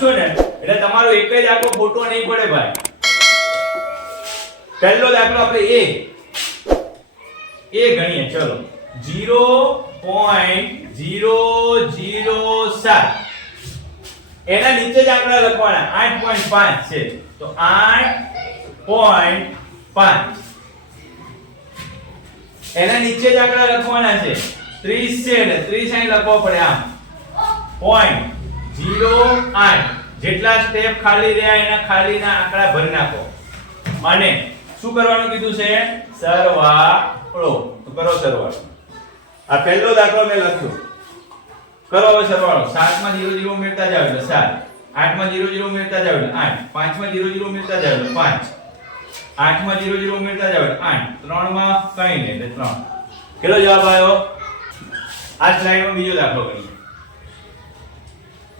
લખશો ને એટલે તમારો એક જ આંકડો ખોટો નહીં પડે ભાઈ. પહેલો દાખલો આપણે a ગણીએ. ચલો 0.007 એના નીચે જ આંકડા લખવાના. 8.5 છે તો 8.5 એના નીચે જ આંકડા લખવાના છે. 30 છે એટલે 30 અહીં લખવો પડે આમ. 0.08 જેટલા સ્ટેપ ખાલી રહ્યા એના ખાલીના આંકડા ભરી નાખો. અને શું કરવાનું કીધું છે? સરવાળો. તો કરો સરવાળો. આ પહેલો દાખલો મેં લખ્યો. કરો હવે સરવાળો. 7 માં 0 0 ઉમેરતા જાવ એટલે 7. 8 માં 0 0 ઉમેરતા જાવ એટલે 8. 5 માં 0 0 ઉમેરતા જાવ એટલે 5. 8 માં 0 0 ઉમેરતા જાવ એટલે 8. 3 માં કંઈ નહીં એટલે 3. કેટલો જવાબ આવ્યો? આ સ્લાઇડમાં બીજો દાખલો કરીએ.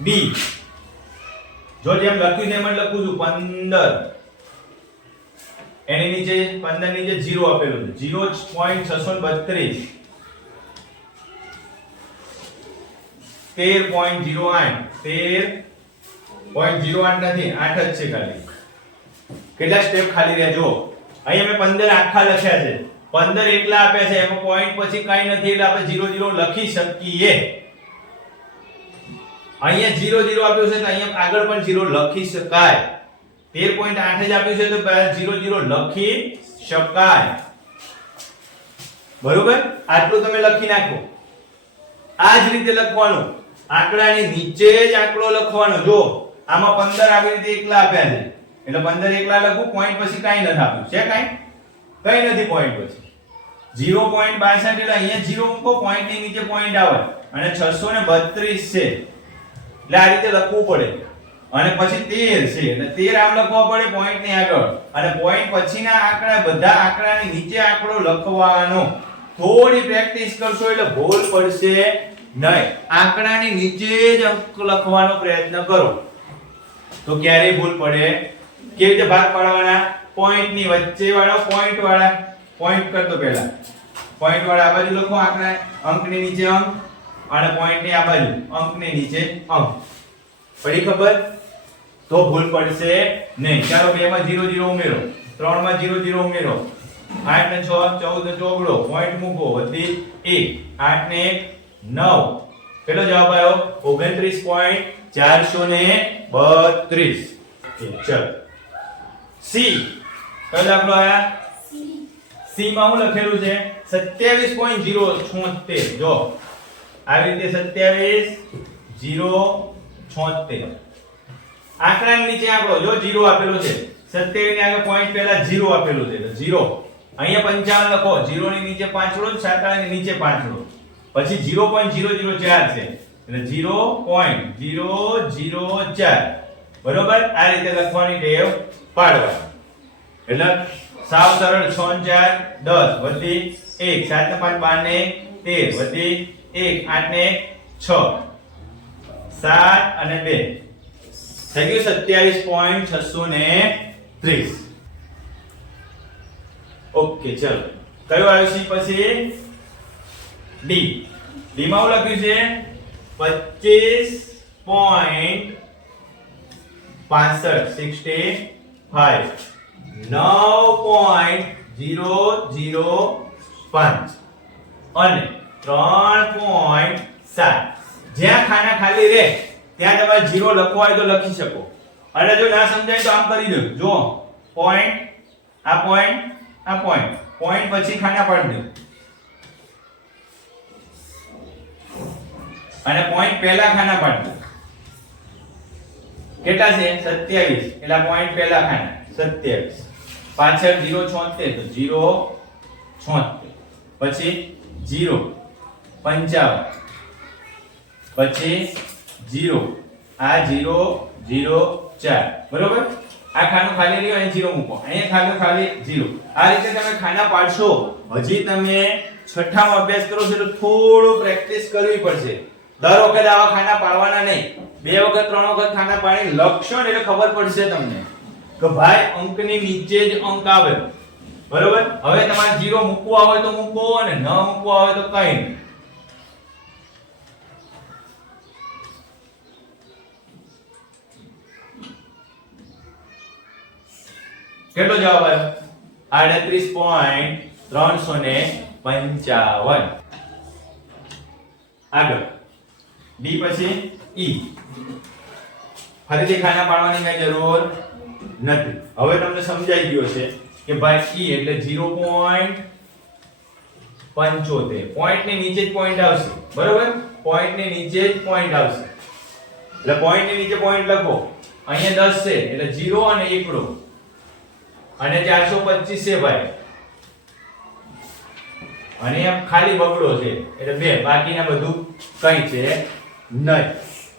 બી જો જેમ લખ્યું છે એમ જ લખું છું. 15 એની નીચે 15 નીચે 0 આપેલું છે. 0.632 13.08 13.08 નથી 8 જ છે ખાલી. કેટલા સ્ટેપ ખાલી રહ્યા જો. અહીં અમે 15 આખા લખ્યા છે. 15 એકલા આપ્યા છે એમાં પોઈન્ટ પછી કાઈ નથી એટલે આપણે 0 0 લખી શકીએ. અહીંયા 0 0 આપ્યું છે તો અહીંયા આગળ પણ 0 લખી શકાય. 13.8 જ આપ્યું છે તો પહેલા 0 0 લખી શકાય. બરોબર? આટલું તમે લખી નાખો. આ જ રીતે લખવાનું. આંકડાની નીચે જ આંકડો લખવાનો. જો આમાં 15 આવી રીતે એકલા આપ્યા છે એટલે 15 એકલા લખું. પોઈન્ટ પછી કાઈ નથી આપ્યું છે. કઈ નથી પોઈન્ટ પછી. 0.62 એટલે અહીંયા 0 મૂકો. પોઈન્ટ ની નીચે પોઈન્ટ આવે અને 632 છે એટલે આ રીતે લખવું પડે. અને પછી 13 છે એટલે 13 આમ લખવો પડે પોઈન્ટ ની આગળ. અને પોઈન્ટ પછીના આંકડા બધા આંકડાની નીચે આંકડો લખવાનો. થોડી પ્રેક્ટિસ કરશો એટલે ભૂલ પડશે નહીં. આંકડાની નીચે જ અંક લખવાનો પ્રયત્ન કરો તો ક્યારેય ભૂલ પડે. કેવી રીતે ભાગ પાડવાના? પોઈન્ટ ની વચ્ચે વાળો પોઈન્ટ વાળા. પોઈન્ટ કરતો પહેલા પોઈન્ટ વાળા આ બાજુ લખો આંકડા. અંકની નીચે અંક અને પોઈન્ટ ની આ બાજુ અંકની નીચે અંક. પડી ખબર? તો ભૂલ પડશે નહીં. ચાલો 2 માં 0 0 ઉમેરો. 3 માં 0 0 ઉમેરો. 8 ને 6 14 ચોગડો પોઈન્ટ મૂકો. વધી 1 8 ને 9. કેટલો જવાબ આવ્યો? 29.432. ચલો સી કયો દાખલો આયા? સી માં શું લખેલું છે? 27.076. જો આવી રીતે 27.076. આંકડાની નીચે આંકડો જો 0 આપેલો છે. 27 ની આગળ પોઈન્ટ પહેલા 0 આપેલું છે તો 0. અહીંયા 55 લખો. 0 ની નીચે પાંચડો, 57 ની નીચે પાંચડો. પછી 0.004 છે એટલે 0.004. બરોબર? આ રીતે લખવાની ટેવ પાડવાની. એટલે સાવ સરળ. 6 4 10 વધી 1 7 5 12 ને 13 વધી 1 8 ને 6 7 અને 2 થઈ ગયું 27.630. ઓકે ચલો કયો આવ્યો સી? પછી ડી. ડી માં શું લખ્યું છે? 25.65 9.005 અને 3.7. જ્યાં ખાના ખાલી રહે ત્યાં તમારે 0 લખવા હોય તો લખી શકો. અને જો ના સમજાય તો આમ કરી દો. જો પોઈન્ટ આ પોઈન્ટ આ પોઈન્ટ પોઈન્ટ પછી ખાના પાડી દો. અને પોઈન્ટ પહેલા ખાના પાડી દો. કેટલા છે? 27 એટલે પોઈન્ટ પહેલા ખાના 27. પાછળ 0.76 તો 0.76. પછી 0 55 પછી 0 આ 0 0 4. બરોબર? આ ખાનું ખાલી રહ્યું અહીં 0 મૂકો. અહીંયા ખાનું ખાલી 0. આ રીતે તમે ખાના પાડશો. હજી તમે છઠ્ઠામાં અભ્યાસ કરો છો તો થોડું પ્રેક્ટિસ કરવી પડશે. દર વખતે આવા ખાના પાડવાના નહીં. 2 વખત 3 વખત ખાના પાડી લખશો ને એટલે ખબર પડશે તમને કે ભાઈ અંકની નીચે જ અંક આવે. બરોબર? હવે તમારે 0 મૂકવા હોય તો મૂકો અને ન મૂકવા હોય તો કંઈ નહીં. કેટલો જવાબ આવ્યો 38.355. આગળ ડી પછી ઈ. ફરીથી ખાના પાડવાની કઈ જરૂર નથી. હવે તમને સમજાઈ ગયો છે કે ભાઈ ઈ એટલે 0.75. પોઈન્ટ ની નીચે જ પોઈન્ટ આવશે, બરોબર? પોઈન્ટ ની નીચે જ પોઈન્ટ આવશે એટલે પોઈન્ટ ની નીચે પોઈન્ટ લખો. અહીંયા 10 છે એટલે 0 અને 1 અને 425 છે ભાઈ, અને એમ ખાલી બગડો છે એટલે 2, બાકીના બધું કઈ છે નહીં.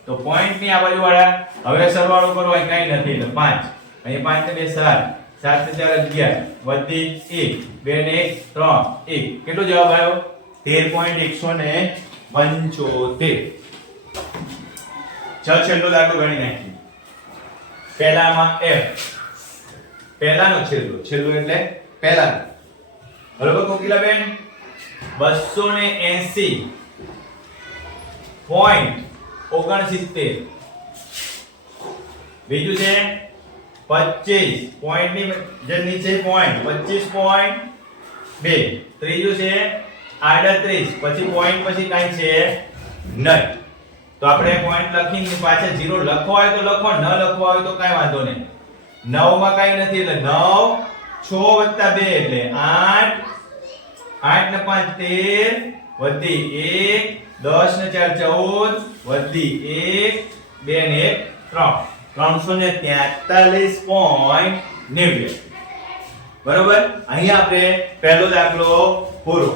તો પોઈન્ટ ની આ બાજુ વાળા હવે સરવાળો કરો, અહીં કઈ નથી એટલે 5. અહીંયા 5 ને 2 7, 7 ને 4 11 વધી 1, 2 ને 1 3 1. કેટલો જવાબ આવ્યો 13.175. ચાલ છેલ્લો દાખલો ગણી નાખીએ. પહેલામાં f, પહેલાનો છેલ્લો એટલે પહેલાનો, બરોબર કોકિલાબેન? 280.69. બીજું છે 25 પોઈન્ટ ની જે નીચે પોઈન્ટ 25.2. ત્રીજું છે 38, પછી પોઈન્ટ પછી કાઈ છે નહીં. તો આપણે પોઈન્ટ લખીને પાછળ 0 લખવો હોય તો લખો, ન લખવો હોય તો કાઈ વાંધો નહીં. 9 માં કાઈ નથી એટલે 9, 6 + 2 એટલે 8, 8 ને 5 13 વધી 1, 10 ને 4 14 વધી 1, 2 ને 1 3, 343.90. બરોબર? અહીંયા આપણે પહેલો દાખલો પૂરો.